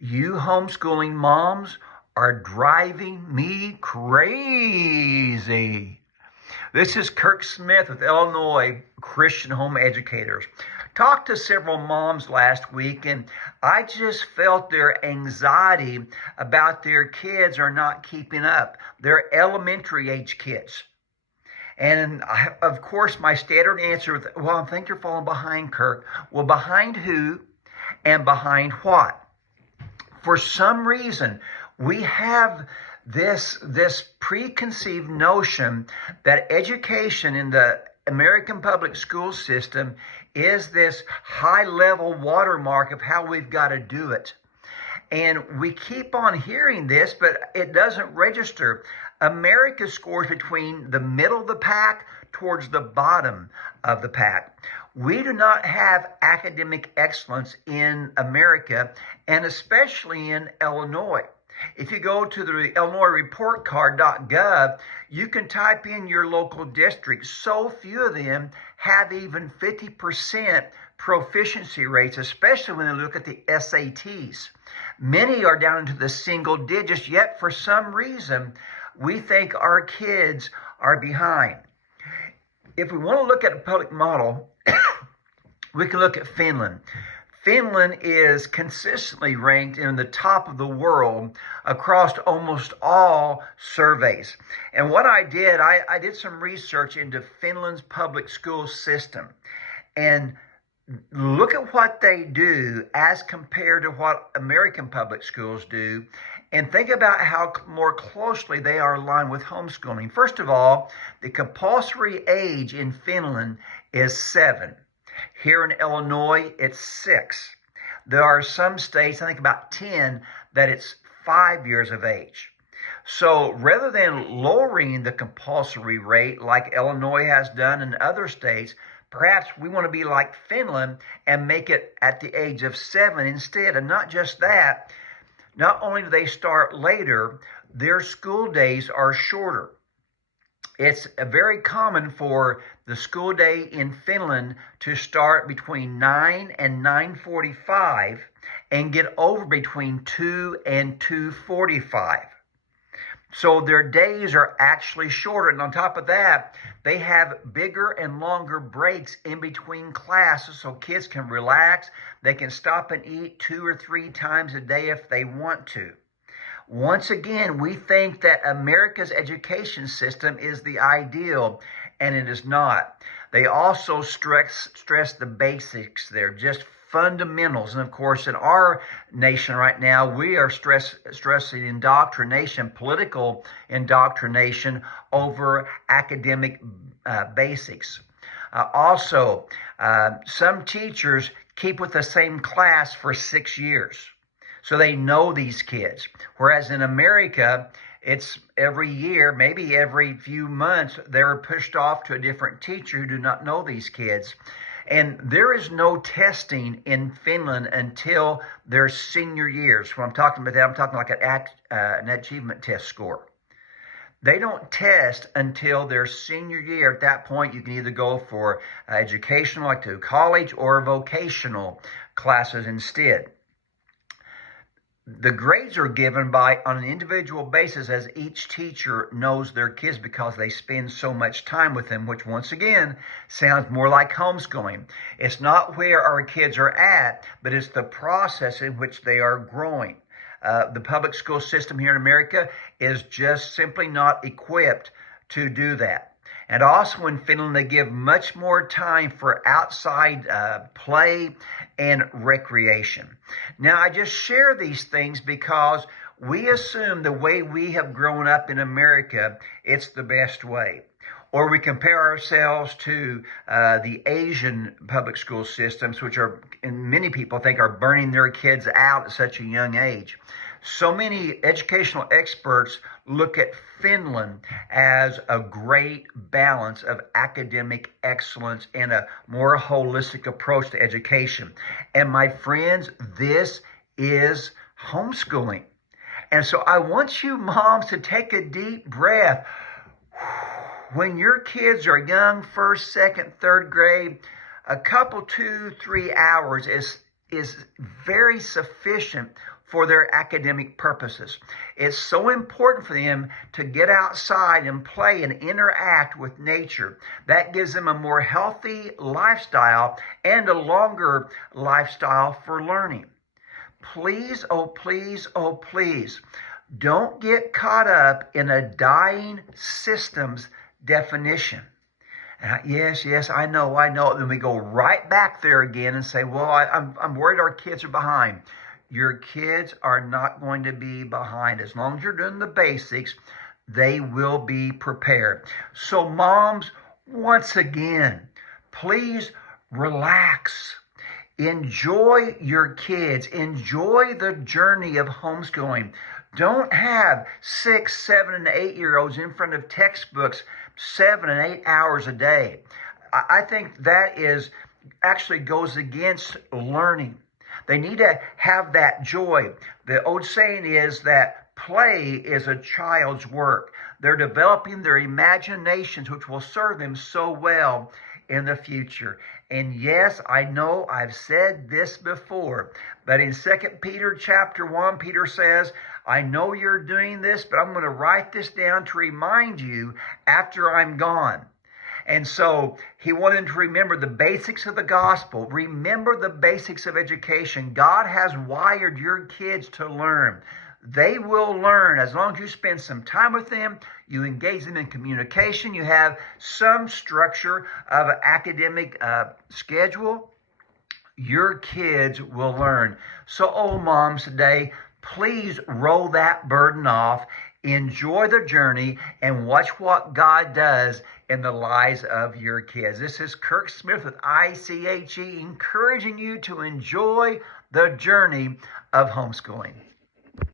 You homeschooling moms are driving me crazy. This is Kirk Smith with Illinois Christian Home Educators. Talked to several moms last week, and I just felt their anxiety about their kids are not keeping up. They're elementary age kids. And of course, my standard answer was, well, I think you're falling behind, Kirk. Well, behind who and behind what? For some reason, we have this preconceived notion that education in the American public school system is this high-level watermark of how we've got to do it. And we keep on hearing this, but it doesn't register. America scores between the middle of the pack towards the bottom of the pack. We do not have academic excellence in America, and especially in Illinois. If you go to the illinoisreportcard.gov, you can type in your local district. So few of them have even 50% proficiency rates, especially when they look at the SATs. Many are down into the single digits, yet for some reason, we think our kids are behind. If we want to look at a public model, we can look at Finland. Finland is consistently ranked in the top of the world across almost all surveys. And what I did some research into Finland's public school system. And look at what they do as compared to what American public schools do, and think about how more closely they are aligned with homeschooling. First of all, the compulsory age in Finland is 7. Here in Illinois, it's 6. There are some states, I think about 10, that it's 5 years of age. So rather than lowering the compulsory rate like Illinois has done in other states, perhaps we want to be like Finland and make it at the age of 7 instead. And not just that, not only do they start later, their school days are shorter. It's very common for the school day in Finland to start between 9 and 9:45 and get over between 2 and 2:45. So their days are actually shorter. And on top of that, they have bigger and longer breaks in between classes so kids can relax. They can stop and eat 2 or 3 times a day if they want to. Once again, we think that America's education system is the ideal, and it is not. They also stress the basics there, just fundamentals. And of course, in our nation right now, we are stressing indoctrination, political indoctrination over academic basics. Some teachers keep with the same class for 6 years. So they know these kids. Whereas in America, it's every year, maybe every few months, they're pushed off to a different teacher who do not know these kids. And there is no testing in Finland until their senior years. When I'm talking about that, I'm talking like an achievement test score. They don't test until their senior year. At that point, you can either go for educational, like to college, or vocational classes instead. The grades are given on an individual basis as each teacher knows their kids because they spend so much time with them, which once again sounds more like homeschooling. It's not where our kids are at, but it's the process in which they are growing. The public school system here in America is just simply not equipped to do that. And also in Finland, they give much more time for outside play and recreation. Now, I just share these things because we assume the way we have grown up in America, it's the best way. Or we compare ourselves to the Asian public school systems, which are, and many people think, are burning their kids out at such a young age. So many educational experts look at Finland as a great balance of academic excellence and a more holistic approach to education. And my friends, this is homeschooling. And so I want you moms to take a deep breath. When your kids are young, first, second, third grade, a couple, 2, 3 hours is is very sufficient for their academic purposes. It's so important for them to get outside and play and interact with nature. That gives them a more healthy lifestyle and a longer lifestyle for learning. Please, oh please, oh please, don't get caught up in a dying systems definition. Yes, I know. Then we go right back there again and say, well, I'm worried our kids are behind. Your kids are not going to be behind. As long as you're doing the basics, they will be prepared. So moms, once again, please relax. Enjoy your kids. Enjoy the journey of homeschooling. Don't have 6, 7, and 8-year-olds in front of textbooks 7 and 8 hours a day. I think that actually goes against learning. They need to have that joy. The old saying is that play is a child's work. They're developing their imaginations, which will serve them so well in the future. And yes, I know I've said this before, but in 2 Peter chapter 1, Peter says, I know you're doing this, but I'm going to write this down to remind you after I'm gone. And so he wanted to remember the basics of the gospel. Remember the basics of education. God has wired your kids to learn. They will learn as long as you spend some time with them, you engage them in communication, you have some structure of an academic schedule, your kids will learn. So, oh moms today, please roll that burden off. Enjoy the journey and watch what God does in the lives of your kids. This is Kirk Smith with ICHE, encouraging you to enjoy the journey of homeschooling.